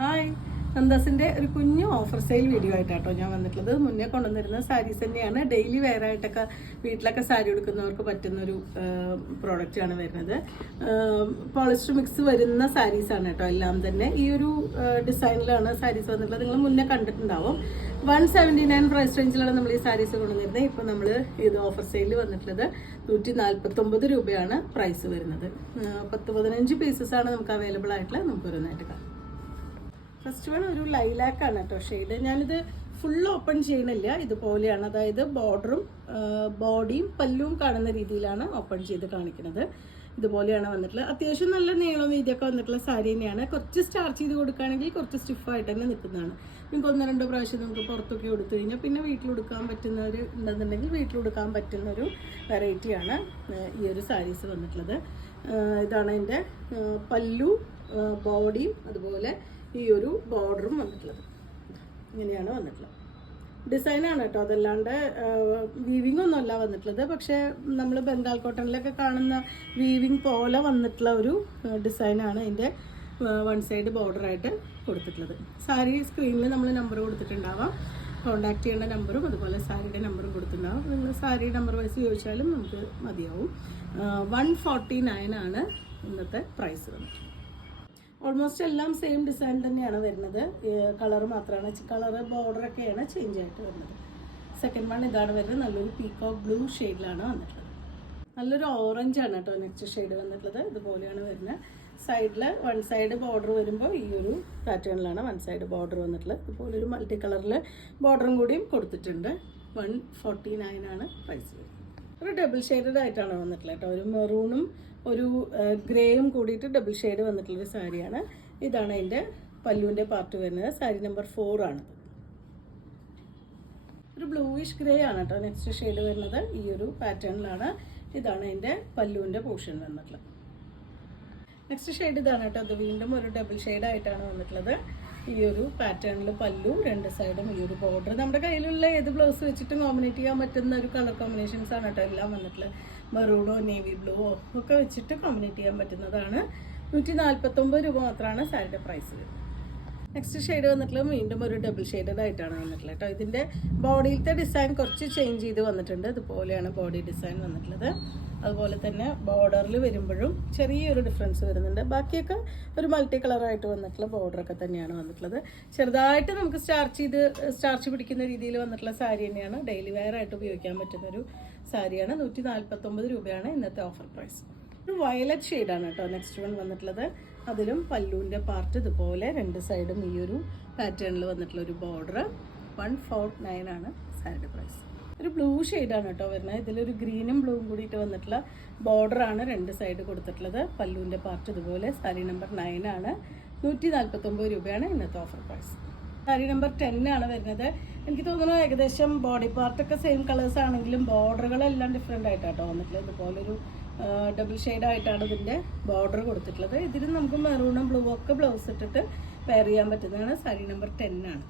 Hi, നന്ദാസിൻ്റെ ഒരു കുഞ്ഞു offer sale video ആയിട്ടാട്ടോ ഞാൻ വന്നിട്ടുള്ളത്. മുന്നേ കൊണ്ടുവന്നിരുന്ന സാരീസ് തന്നെയാണ്. ഡെയിലി വെയർ ആയിട്ടൊക്കെ വീട്ടിലൊക്കെ സാരി എടുക്കുന്നവർക്ക് പറ്റുന്നൊരു പ്രോഡക്റ്റാണ് വരുന്നത്. പോളിസ്റ്റർ മിക്സ് വരുന്ന സാരീസാണ് കേട്ടോ എല്ലാം തന്നെ. ഈ ഒരു ഡിസൈനിലാണ് സാരീസ് വന്നിട്ടുള്ളത്. നിങ്ങൾ മുന്നേ കണ്ടിട്ടുണ്ടാവും. 179 പ്രൈസ് റേഞ്ചിലാണ് നമ്മൾ ഈ സാരീസ് കൊണ്ടുവന്നിരുന്നത്. ഇപ്പോൾ നമ്മൾ ഇത് ഓഫർ സെയിലിൽ വന്നിട്ടുള്ളത് 149 രൂപയാണ് പ്രൈസ് വരുന്നത്. 10-15 പീസസാണ് നമുക്ക് അവൈലബിൾ ആയിട്ടുള്ള. നമുക്ക് ഓരോന്നായിട്ട് കാണാം. ഫസ്റ്റ് വൺ ഒരു ലൈലാക്കാണ് കേട്ടോ ഷെയ്ഡ്. ഞാനിത് ഫുൾ ഓപ്പൺ ചെയ്യണില്ല, ഇതുപോലെയാണ്. അതായത് ബോർഡറും ബോഡിയും പല്ലും കാണുന്ന രീതിയിലാണ് ഓപ്പൺ ചെയ്ത് കാണിക്കുന്നത്. ഇതുപോലെയാണ് വന്നിട്ടുള്ളത്. അത്യാവശ്യം നല്ല നീളം വീതിയൊക്കെ വന്നിട്ടുള്ള സാരി തന്നെയാണ്. കുറച്ച് സ്റ്റാർച്ച് ചെയ്ത് കൊടുക്കുകയാണെങ്കിൽ കുറച്ച് സ്റ്റിഫായിട്ട് തന്നെ നിൽക്കുന്നതാണ്. നിങ്ങൾക്ക് 1-2 പ്രാവശ്യം നമുക്ക് പുറത്തൊക്കെ കൊടുത്തു കഴിഞ്ഞാൽ പിന്നെ വീട്ടിലെടുക്കാൻ പറ്റുന്നവർ ഉണ്ടെന്നുണ്ടെങ്കിൽ വീട്ടിലെടുക്കാൻ പറ്റുന്നൊരു വെറൈറ്റിയാണ് ഈ ഒരു സാരീസ് വന്നിട്ടുള്ളത്. ഇതാണ് എൻ്റെ പല്ലു, ബോഡിയും അതുപോലെ ഈ ഒരു ബോർഡറും വന്നിട്ടുള്ളത്. ഇങ്ങനെയാണ് വന്നിട്ടുള്ളത്. ഡിസൈനാണ് കേട്ടോ, അതല്ലാണ്ട് വീവിങ് ഒന്നുമല്ല വന്നിട്ടുള്ളത്. പക്ഷേ നമ്മൾ ബംഗാൾ കോട്ടണിലൊക്കെ കാണുന്ന വീവിങ് പോലെ വന്നിട്ടുള്ള ഒരു ഡിസൈനാണ് ഇതിൻ്റെ വൺ സൈഡ് ബോർഡറായിട്ട് കൊടുത്തിട്ടുള്ളത്. സാരി സ്ക്രീനിൽ നമ്മൾ നമ്പർ കൊടുത്തിട്ടുണ്ടാവാം. കോൺടാക്ട് ചെയ്യേണ്ട നമ്പറും അതുപോലെ സാരിയുടെ നമ്പറും കൊടുത്തിട്ടുണ്ടാവും. നിങ്ങൾ സാരി നമ്പർ വൈസ് ചോദിച്ചാലും നമുക്ക് മതിയാവും. 149 ആണ് ഇന്നത്തെ പ്രൈസ് വന്നിട്ട്. ഓൾമോസ്റ്റ് എല്ലാം സെയിം ഡിസൈൻ തന്നെയാണ് വരുന്നത്. കളർ മാത്രമാണ്, കളറ് ബോർഡറൊക്കെയാണ് ചേഞ്ച് ആയിട്ട് വരുന്നത്. സെക്കൻഡ് വൺ ഇതാണ് വരുന്നത്. നല്ലൊരു പീകോക്ക് ബ്ലൂ ഷെയ്ഡിലാണ് വന്നിട്ടുള്ളത്. നല്ലൊരു ഓറഞ്ചാണ് കേട്ടോ നെക്സ്റ്റ് ഷെയ്ഡ് വന്നിട്ടുള്ളത്. ഇതുപോലെയാണ് വരുന്നത്. സൈഡിൽ വൺ സൈഡ് ബോർഡർ വരുമ്പോൾ ഈ ഒരു പാറ്റേണിലാണ് വൺ സൈഡ് ബോർഡർ വന്നിട്ടുള്ളത്. ഇതുപോലൊരു മൾട്ടി കളറിൽ ബോർഡറും കൂടിയും കൊടുത്തിട്ടുണ്ട്. 149 ആണ് പ്രൈസ് വരുന്നത്. ഒരു ഡബിൾ ഷെയ്ഡഡ് ആയിട്ടാണ് വന്നിട്ടുള്ളത് കേട്ടോ. ഒരു മെറൂണും ഒരു ഗ്രേയും കൂടിയിട്ട് ഡബിൾ ഷെയ്ഡ് വന്നിട്ടുള്ളൊരു സാരിയാണ്. ഇതാണ് അതിൻ്റെ പല്ലുവിൻ്റെ പാർട്ട് വരുന്നത്. സാരി നമ്പർ 4 ആണ്. ഒരു ബ്ലൂയിഷ് ഗ്രേ ആണ് കേട്ടോ നെക്സ്റ്റ് ഷെയ്ഡ് വരുന്നത്. ഈ ഒരു പാറ്റേണിലാണ്. ഇതാണ് അതിൻ്റെ പല്ലുവിൻ്റെ പോർഷൻ വന്നിട്ടുള്ളത്. നെക്സ്റ്റ് ഷെയ്ഡ് ഇതാണ് കേട്ടോ. അത് വീണ്ടും ഒരു ഡബിൾ ഷെയ്ഡായിട്ടാണ് വന്നിട്ടുള്ളത്. ഈ ഒരു പാറ്റേണിൽ പല്ലു, രണ്ട് സൈഡും ഈ ഒരു ബോർഡർ. നമ്മുടെ കയ്യിലുള്ള ഏത് ബ്ലൗസ് വെച്ചിട്ടും കോമ്പിനേറ്റ് ചെയ്യാൻ പറ്റുന്ന ഒരു കളർ കോമ്പിനേഷൻസ് ആണ് കേട്ടോ എല്ലാം വന്നിട്ടുള്ളത്. മെറൂണോ നേവി ബ്ലൂവോ ഒക്കെ വെച്ചിട്ട് കോമ്പിനേറ്റ് ചെയ്യാൻ പറ്റുന്നതാണ്. 149 രൂപ മാത്രമാണ് സാരിയുടെ പ്രൈസ് വരുന്നത്. നെക്സ്റ്റ് ഷെയ്ഡ് വന്നിട്ടുള്ളത് വീണ്ടും ഒരു ഡബിൾ ഷെയ്ഡഡ് ആയിട്ടാണ് വന്നിട്ടുള്ളത് കേട്ടോ. ഇതിൻ്റെ ബോഡിയിലത്തെ ഡിസൈൻ കുറച്ച് ചേഞ്ച് ചെയ്ത് വന്നിട്ടുണ്ട്. ഇതുപോലെയാണ് ബോഡി ഡിസൈൻ വന്നിട്ടുള്ളത്. അതുപോലെ തന്നെ ബോർഡറിൽ വരുമ്പോഴും ചെറിയൊരു ഡിഫറൻസ് വരുന്നുണ്ട്. ബാക്കിയൊക്കെ ഒരു മൾട്ടി കളറായിട്ട് വന്നിട്ടുള്ള ബോർഡറൊക്കെ തന്നെയാണ് വന്നിട്ടുള്ളത്. ചെറുതായിട്ട് നമുക്ക് സ്റ്റാർച്ച് പിടിക്കുന്ന രീതിയിൽ വന്നിട്ടുള്ള സാരി തന്നെയാണ്. ഡെയിലി വെയർ ആയിട്ട് ഉപയോഗിക്കാൻ പറ്റുന്നൊരു സാരിയാണ്. 149 രൂപയാണ് ഇന്നത്തെ ഓഫർ പ്രൈസ്. ഒരു വയലറ്റ് ഷെയ്ഡാണ് കേട്ടോ നെക്സ്റ്റ് വൺ വന്നിട്ടുള്ളത്. അതിലും പല്ലുവിൻ്റെ പാർട്ട് ഇതുപോലെ രണ്ട് സൈഡും ഈ ഒരു പാറ്റേണിൽ വന്നിട്ടുള്ള ഒരു ബോർഡർ. 149 ആണ് സാരിയുടെ പ്രൈസ്. ഒരു ബ്ലൂ ഷെയ്ഡാണ് കേട്ടോ വരുന്നത്. ഇതിലൊരു ഗ്രീനും ബ്ലൂവും കൂടിയിട്ട് വന്നിട്ടുള്ള ബോർഡറാണ് രണ്ട് സൈഡ് കൊടുത്തിട്ടുള്ളത്. പല്ലുവിൻ്റെ പാർട്ട് ഇതുപോലെ. സാരി നമ്പർ 9 ആണ്. 149 രൂപയാണ് ഇന്നത്തെ ഓഫർ പ്രൈസ്. സാരി നമ്പർ 10 ആണ് വരുന്നത്. എനിക്ക് തോന്നുന്നു ഏകദേശം ബോഡി പാർട്ടൊക്കെ സെയിം കളേഴ്സ് ആണെങ്കിലും ബോർഡറുകളെല്ലാം ഡിഫറെൻ്റ് ആയിട്ടാട്ടോ വന്നിട്ടുള്ളത്. ഇതുപോലൊരു ഡബിൾ ഷെയ്ഡായിട്ടാണ് ഇതിൻ്റെ ബോർഡർ കൊടുത്തിട്ടുള്ളത്. ഇതിൽ നമുക്ക് മെറൂണും ബ്ലൂ ഒക്കെ ബ്ലൗസ് ഇട്ടിട്ട് വെയർ ചെയ്യാൻ പറ്റുന്നതാണ്. സാരി നമ്പർ 10 ആണ്.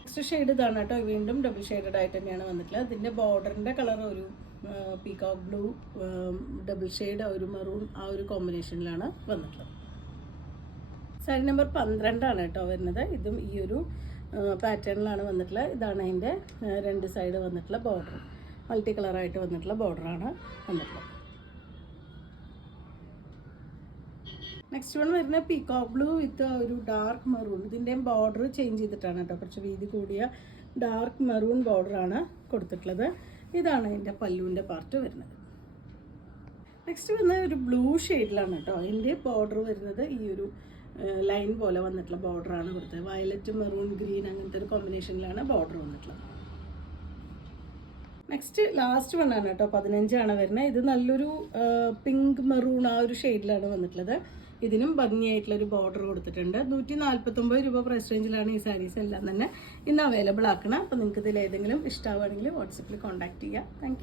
നെക്സ്റ്റ് ഷെയ്ഡ് ഇതാണ് കേട്ടോ. വീണ്ടും ഡബിൾ ഷെയ്ഡഡ് ആയിട്ട് തന്നെയാണ് വന്നിട്ടുള്ളത്. ഇതിൻ്റെ ബോർഡറിൻ്റെ കളർ ഒരു പീകോക്ക് ബ്ലൂ, ഡബിൾ ഷെയ്ഡ്, ഒരു മെറൂൺ, ആ ഒരു കോമ്പിനേഷനിലാണ് വന്നിട്ടുള്ളത്. സാരി നമ്പർ 12 ആണ് കേട്ടോ വരുന്നത്. ഇതും ഈ ഒരു പാറ്റേണിലാണ് വന്നിട്ടുള്ളത്. ഇതാണ് അതിൻ്റെ രണ്ട് സൈഡ് വന്നിട്ടുള്ള ബോർഡർ. മൾട്ടി കളറായിട്ട് വന്നിട്ടുള്ള ബോർഡറാണ് വന്നിട്ടുള്ളത്. നെക്സ്റ്റ് വൺ വരുന്ന പീകോക്ക് ബ്ലൂ വിത്ത് ഒരു ഡാർക്ക് മെറൂൺ. ഇതിൻ്റെയും ബോർഡർ ചേഞ്ച് ചെയ്തിട്ടാണ് കേട്ടോ. കുറച്ച് വീതി കൂടിയ ഡാർക്ക് മെറൂൺ ബോർഡറാണ് കൊടുത്തിട്ടുള്ളത്. ഇതാണ് ഇതിൻ്റെ പല്ലുവിൻ്റെ പാർട്ട് വരുന്നത്. നെക്സ്റ്റ് വന്ന ഒരു ബ്ലൂ ഷെയ്ഡിലാണ് കേട്ടോ. ഇതിൻ്റെ ബോർഡർ വരുന്നത് ഈ ഒരു ലൈൻ പോലെ വന്നിട്ടുള്ള ബോർഡറാണ് കൊടുത്തത്. വയലറ്റ്, മെറൂൺ, ഗ്രീൻ അങ്ങനത്തെ ഒരു കോമ്പിനേഷനിലാണ് ബോർഡർ വന്നിട്ടുള്ളത്. നെക്സ്റ്റ് ലാസ്റ്റ് വണ്ണാണ് കേട്ടോ. 15 ആണ് വരുന്നത്. ഇത് നല്ലൊരു പിങ്ക് മെറൂൺ ആ ഒരു ഷെയ്ഡിലാണ് വന്നിട്ടുള്ളത്. ഇതിനും ഭംഗിയായിട്ടുള്ളൊരു ബോർഡർ കൊടുത്തിട്ടുണ്ട്. 149 രൂപ പ്രൈസ് റേഞ്ചിലാണ് ഈ സാരീസ് എല്ലാം തന്നെ ഇന്ന് അവൈലബിൾ ആക്കണം. അപ്പോൾ നിങ്ങൾക്ക് ഇതിൽ ഏതെങ്കിലും ഇഷ്ടമാവുകയാണെങ്കിൽ വാട്സപ്പിൽ കോൺടാക്ട് ചെയ്യുക. താങ്ക്